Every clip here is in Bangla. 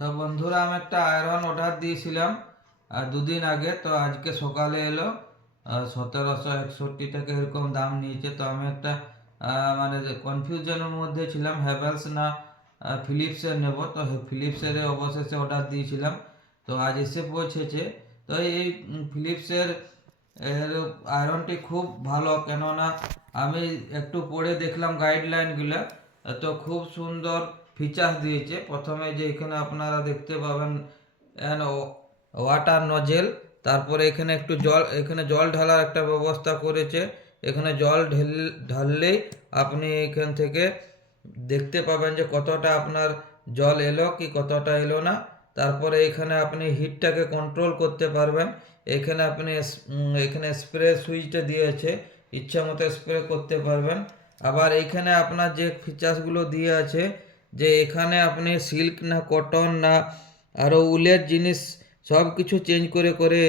তো বন্ধুরা, আমি একটা আয়রন অর্ডার দিয়েছিলাম দুদিন আগে। তো আজকে সকালে এলো। 1761 টাকা এরকম দাম নিয়েছে। তো আমি একটা মানে কনফিউশনের মধ্যে ছিলাম, হ্যাভেলস না ফিলিপসের নেব। তো ফিলিপসের অবশেষে অর্ডার দিয়েছিলাম, তো আজ এসে পৌঁছেছে। তো এই ফিলিপসের এর আয়রনটি খুব ভালো, কেননা আমি একটু পড়ে দেখলাম গাইডলাইনগুলো। তো খুব সুন্দর ফিচার্স দিয়েছে। প্রথমে যে এখানে আপনারা দেখতে পাবেন ওয়াটার নজেল, তারপরে এখানে একটু জল, এখানে জল ঢালার একটা ব্যবস্থা করেছে। এখানে জল ঢাললেই আপনি এখান থেকে দেখতে পাবেন যে কতটা আপনার জল এলো কি কতটা এলো না। তারপরে এখানে আপনি হিটটাকে কন্ট্রোল করতে পারবেন। এখানে আপনি এখানে স্প্রে সুইচটা দিয়েছে, ইচ্ছা মতো স্প্রে করতে পারবেন। আবার এখানে আপনার যে ফিচার্সগুলো দিয়ে আছে, যে এখানে আপনি সিল্ক না কটন না আরও উলের জিনিস সব কিছু চেঞ্জ করে করে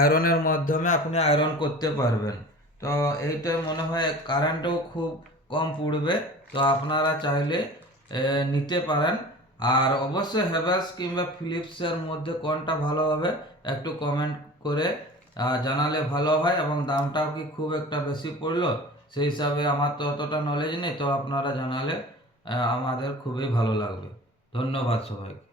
আয়রনের মাধ্যমে আপনি আয়রন করতে পারবেন। তো এইটা মনে হয় কারেন্টও খুব কম পুড়বে। তো আপনারা চাইলে নিতে পারেন। আর অবশ্যই হ্যাভেলস কিংবা ফিলিপসের মধ্যে কোনটা ভালো হবে একটু কমেন্ট করে জানালে ভালো হয়। এবং দামটাও কি খুব একটা বেশি পড়লো সেই হিসাবে আমার তো অতটা নলেজ নেই, তো আপনারা জানালে আমাদের খুবই ভালো লাগবে। ধন্যবাদ সবাইকে।